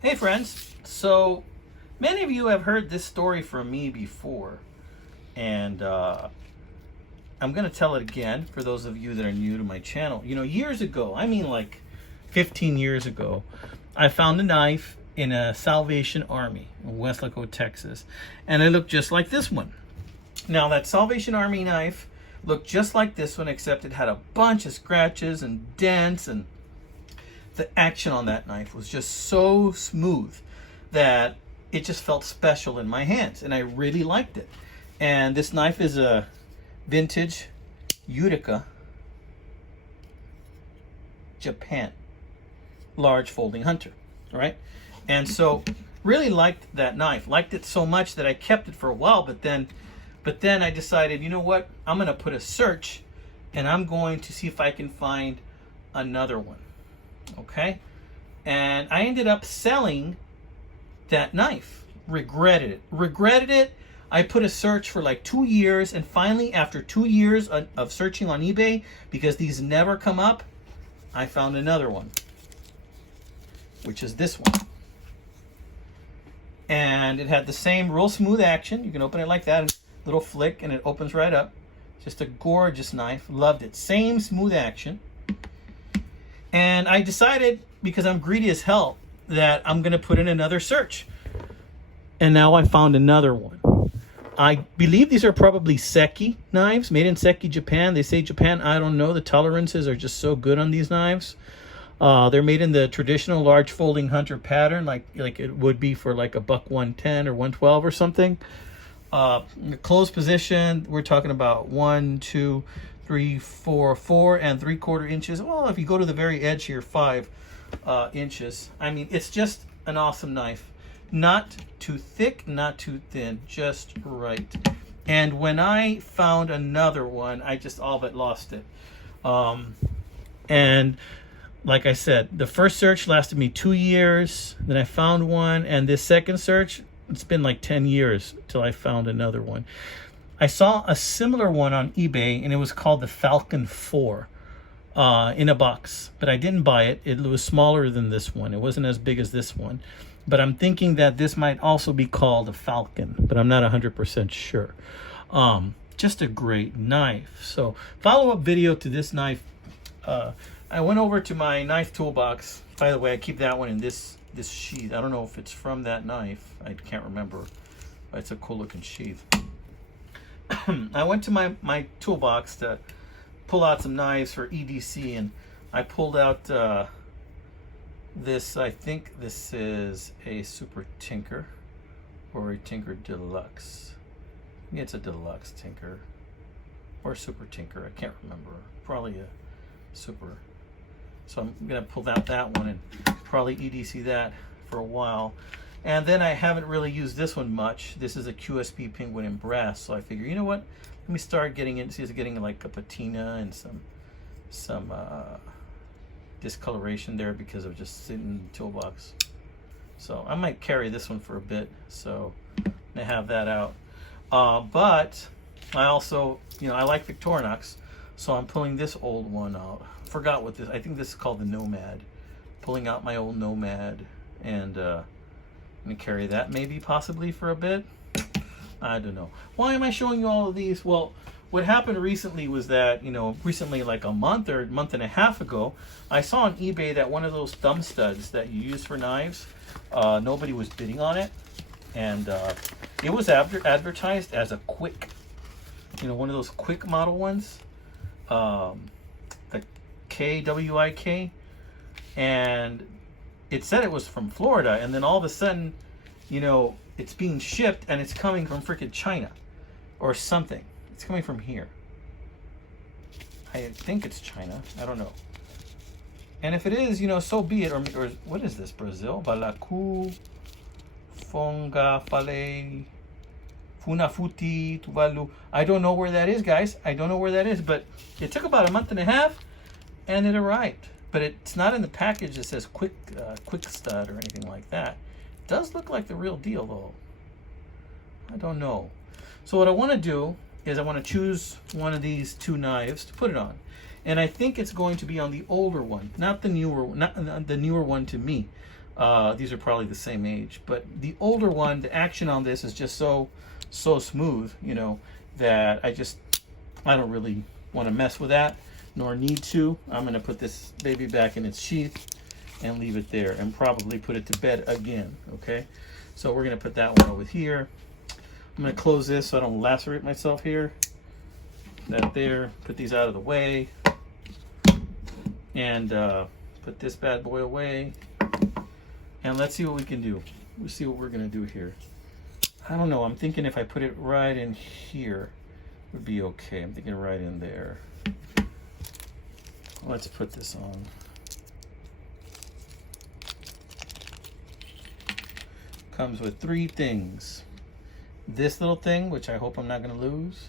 Hey friends, so many of you have heard this story from me before, and I'm going to tell it again for those of you that are new to my channel. You know, years ago, I mean like 15 years ago, I found a knife in a Salvation Army in Weslaco, Texas, and it looked just like this one. Now that Salvation Army knife looked just like this one, except it had a bunch of scratches and dents, and the action on that knife was just so smooth that it just felt special in my hands, and I really liked it. And this knife is a vintage Utica, Japan, large folding hunter, all right? And so really liked that knife, liked it so much that I kept it for a while, but then I decided, you know what, I'm going to put a search and I'm going to see if I can find another one. Okay, and I ended up selling that knife. Regretted it. I put a search for like 2 years, and finally, after 2 years of searching on eBay, because these never come up, I found another one, which is this one. And it had the same real smooth action. You can open it like that, little flick, and it opens right up. Just a gorgeous knife. Loved it. Same smooth action. And I decided, because I'm greedy as hell, that I'm going to put in another search. And now I found another one. I believe these are probably Seki knives, made in Seki, Japan. They say Japan, I don't know. The tolerances are just so good on these knives. They're made in the traditional large folding hunter pattern, like it would be for like a buck 110 or 112 or something. Closed position, we're talking about 1, 2, 3, 4 3/4 inches. Well, if you go to the very edge here, 5 inches. I mean, it's just an awesome knife. Not too thick, not too thin, just right. And when I found another one, I just all but lost it. And like I said, the first search lasted me 2 years. Then I found one, and this second search, it's been like 10 years till I found another one. I saw a similar one on eBay, and it was called the Falcon 4 in a box, but I didn't buy it. It was smaller than this one. It wasn't as big as this one, but I'm thinking that this might also be called a Falcon, but I'm not 100% sure. Just a great knife. So follow-up video to this knife. I went over to my knife toolbox. By the way, I keep that one in this sheath. I don't know if it's from that knife. I can't remember, but it's a cool looking sheath. I went to my toolbox to pull out some knives for EDC, and I pulled out this. I think this is a Super Tinker or a Tinker Deluxe. I think it's a Deluxe Tinker or Super Tinker. I can't remember. Probably a Super. So I'm going to pull out that one and probably EDC that for a while. And then I haven't really used this one much. This is a QSP Penguin in brass. So I figure, you know what? Let me start getting into getting like a patina and some discoloration there because of just sitting in the toolbox. So I might carry this one for a bit. So I have that out. But I also, I like Victorinox. So I'm pulling this old one out. Forgot what this, I think this is called the Nomad. Pulling out my old Nomad, and I'm gonna carry that maybe possibly for a bit. I don't know. Why am I showing you all of these? Well, what happened recently was that, recently, like a month or month and a half ago, I saw on eBay that one of those thumb studs that you use for knives, nobody was bidding on it, and it was advertised as a quick, one of those quick model ones, the KWIK, and it said it was from Florida, and then all of a sudden, it's being shipped and it's coming from freaking China or something. It's coming from here. I think it's China. I don't know. And if it is, so be it. Or what is this? Brazil? Balaku, Fonga, Fale, Funafuti, Tuvalu. I don't know where that is, guys. I don't know where that is, but it took about a month and a half and it arrived. But it's not in the package that says quick stud or anything like that. It does look like the real deal, though. I don't know. So what I want to do is I want to choose one of these two knives to put it on. And I think it's going to be on the older one, not the newer one to me. These are probably the same age, but the older one, the action on this is just so smooth, you know, that I don't really want to mess with that, nor need to. I'm going to put this baby back in its sheath and leave it there, and probably put it to bed again. Okay, so we're going to put that one over here. I'm going to close this so I don't lacerate myself here. That there. Put these out of the way, and put this bad boy away. And let's see what we can do. We'll see what we're going to do here. I don't know. I'm thinking if I put it right in here, it would be okay. I'm thinking right in there. Let's put this on. Comes with 3 things. This little thing, which I hope I'm not going to lose.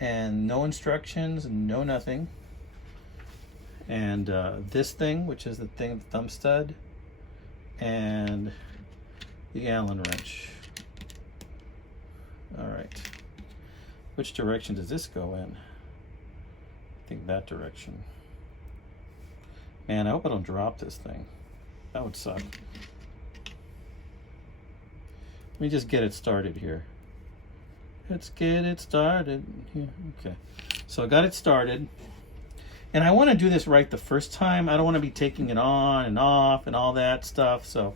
And no instructions, no nothing. And this thing, which is the thing, the thumb stud. And the Allen wrench. All right. Which direction does this go in? I think that direction. Man, I hope I don't drop this thing. That would suck. Let me just get it started here. Let's get it started. Yeah, okay. So I got it started. And I want to do this right the first time. I don't want to be taking it on and off and all that stuff. So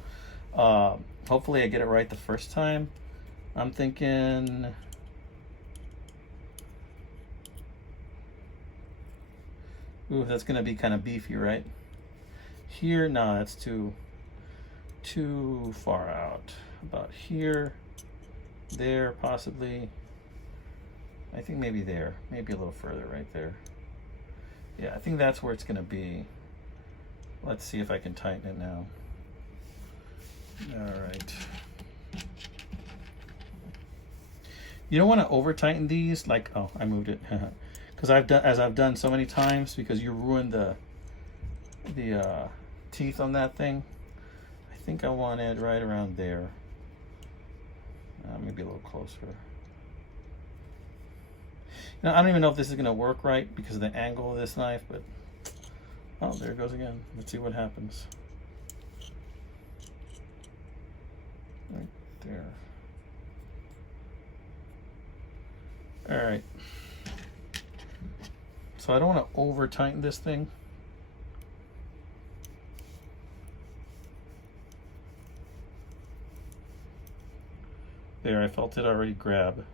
hopefully I get it right the first time. I'm thinking... Ooh, that's going to be kind of beefy, right? Here, no, that's too far out. About here, there, possibly. I think maybe there. Maybe a little further right there. Yeah, I think that's where it's going to be. Let's see if I can tighten it now. All right. You don't want to over tighten these. Like, oh, I moved it. Because I've done so many times, because you ruin the teeth on that thing. I think I want it right around there. Maybe a little closer. You know, I don't even know if this is going to work right because of the angle of this knife, but oh, there it goes again. Let's see what happens. Right there. All right. So I don't want to over tighten this thing. There, I felt it already grab.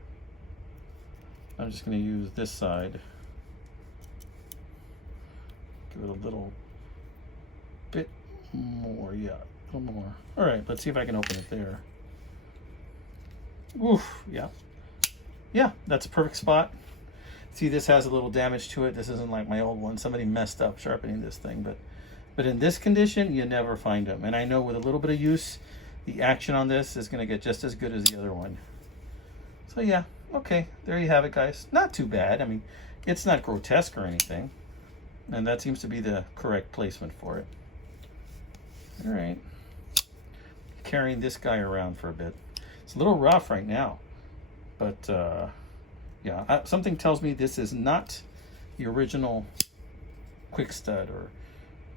I'm just going to use this side. Give it a little bit more, yeah, a little more. All right, let's see if I can open it there. Oof, yeah. Yeah, that's a perfect spot. See, this has a little damage to it. This isn't like my old one. Somebody messed up sharpening this thing, but in this condition, you never find them. And I know with a little bit of use, the action on this is going to get just as good as the other one. So yeah, okay, there you have it, guys. Not too bad. I mean, it's not grotesque or anything. And that seems to be the correct placement for it. All right. Carrying this guy around for a bit. It's a little rough right now. But, yeah, something tells me this is not the original Quick Stud or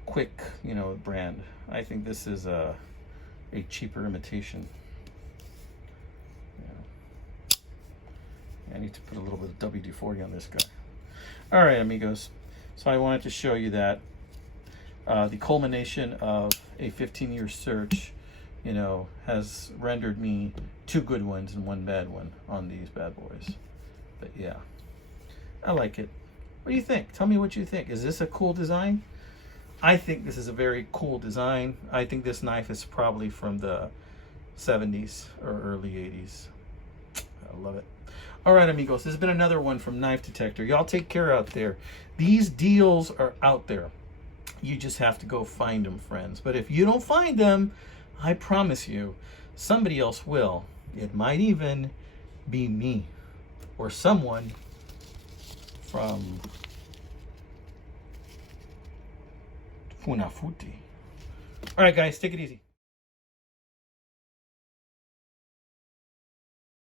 Quick, you know, brand. I think this is a cheaper imitation. Yeah. I need to put a little bit of WD-40 on this guy. All right, amigos. So I wanted to show you that the culmination of a 15-year search, you know, has rendered me 2 good ones and 1 bad one on these bad boys. But yeah, I like it. What do you think? Tell me what you think. Is this a cool design? I think this is a very cool design. I think this knife is probably from the 70s or early 80s. I love it. All right, amigos, this has been another one from Knife Detector. Y'all take care out there. These deals are out there. You just have to go find them, friends. But if you don't find them, I promise you, somebody else will. It might even be me or someone from Funafuti. All right, guys, take it easy.